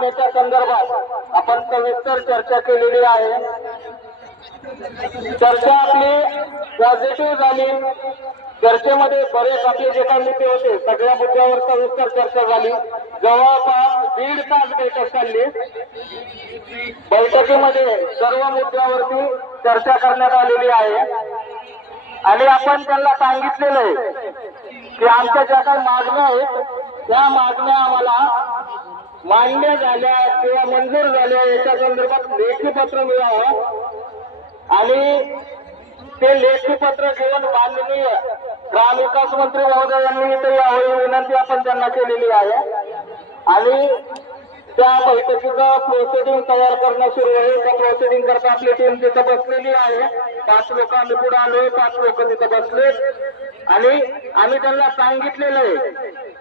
मागण्याच्या संदर्भात आपण सविस्तर चर्चा केलेली आहे। चर्चा आपली पॉझिटिव्ह झाली। चर्चेमध्ये बरेच आपले जे काही मुद्दे होते सगळ्या मुद्द्यावर सविस्तर चर्चा झाली। जवळपास 1.5 तास बैठक चालली। बैठकीमध्ये सर्व मुद्द्यावरती चर्चा करण्यात आलेली आहे आणि आपण त्यांना सांगितलेलं आहे की आमच्या ज्या काही मागण्या आहेत त्या मागण्या आम्हाला मान्य झाल्या किंवा मंजूर झाल्या याच्या संदर्भात लेखी पत्र मिळावं आणि ते लेखी पत्र घेऊन माननीय ग्रामविकास मंत्री महोदयांनी इथे यावेळी विनंती आपण त्यांना केलेली आहे आणि त्या बैठकीचं प्रोसिडिंग तयार करणं सुरू आहे। त्या प्रोसिडिंग करता आपली टीम तिथे बसलेली आहे। 5 लोक आम्ही पुढे आलोय, 5 लोक तिथे बसलेत आणि आम्ही त्यांना सांगितलेलं आहे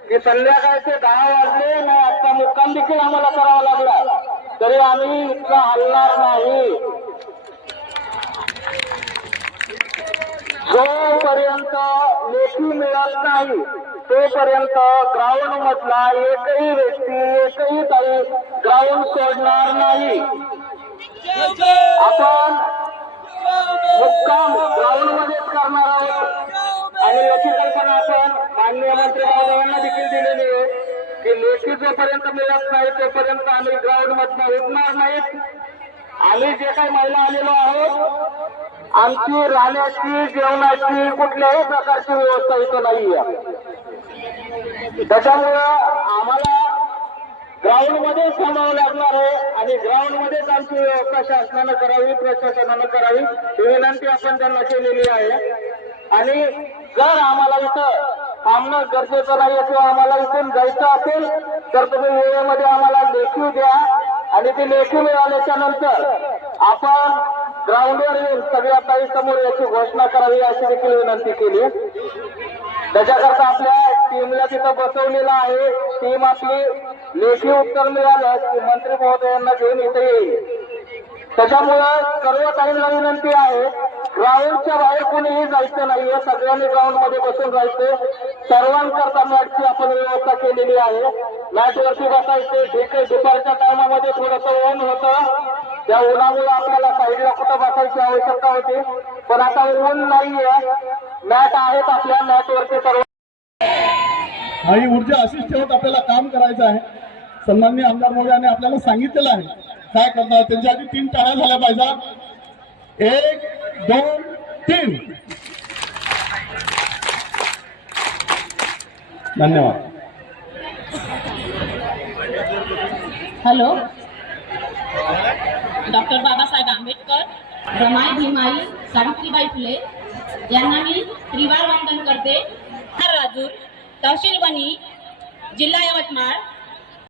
की संध्याकाळचे 10 वाजले नाही आजचा मुक्काम देखील आम्हाला करावा लागला तरी आम्ही इतकं हलणार नाही जोपर्यंत लेखी मिळत नाही तोपर्यंत ग्राउंड मधला एकही व्यक्ती एकही ताई ग्राउंड सोडणार नाही। आपण मुक्काम ग्राउंड मध्येच करणार आहोत आणि याची कल्पना आपण माननीय मंत्री महोदयांना देखील दिलेली आहे की लेखी जोपर्यंत मिळत नाही तोपर्यंत आम्ही ग्राउंड मधनं उठणार नाहीत। आम्ही जे काही महिला आलेलो आहोत आमची राहण्याची जेवणाची कुठल्याही प्रकारची व्यवस्था इथं नाहीये। त्याच्यामुळं आम्हाला ग्राउंड मध्ये थांबावं लागणार आहे आणि ग्राउंड मध्येच आमची व्यवस्था शासनानं करावी प्रशासनानं करावी ही विनंती आपण त्यांना केलेली आहे। आणि जर आम्हाला इथं थांबणं गरजेचं नाहीये किंवा आम्हाला इथून जायचं असेल तर तुम्ही वेळेमध्ये आम्हाला लेखी द्या आणि ती लेखी मिळाल्याच्या नंतर आपण ग्राउंडवर येऊन सगळ्या ताई समोर याची घोषणा करावी अशी देखील विनंती केली। त्याच्याकरता आपल्या टीमला तिथं बसवलेलं आहे। टीम आपली लेखी उत्तर मिळालं की मंत्री महोदयांना घेऊन इथे येईल। त्याच्यामुळं सर्व ताईंना विनंती आहे ग्राउंडच्या बाहेर कोणीही जायचं नाहीये, सगळ्यांनी ग्राउंड मध्ये बसून जायचं। सर्वांकरता मॅटची आपण व्यवस्था केलेली आहे। मॅटवरती बसायचे ठीक आहे। दुपारच्या टायमामध्ये थोडंसं ऊन होतं त्या उन्हामुळे आपल्याला साईडला कुठं बसायची आवश्यकता होती पण आता ऊन नाहीये, मॅट आहेत आपल्या मॅटवरती सर्व आणि ऊर्जा अशीच ठेवत आपल्याला काम करायचं आहे। सन्माननीय आमदार महोदयाने आपल्याला सांगितलेलं आहे काय करणार त्यांच्यासाठी 3 टाळ्या झाल्या पाहिजे। 1 2 3 धन्यवाद। हॅलो, डॉक्टर बाबासाहेब आंबेडकर, रमाई भीमाई सावित्रीबाई फुले यांना मी त्रिवार वंदन करते। राजूर, तहसील वणी, जिल्हा यवतमाळ।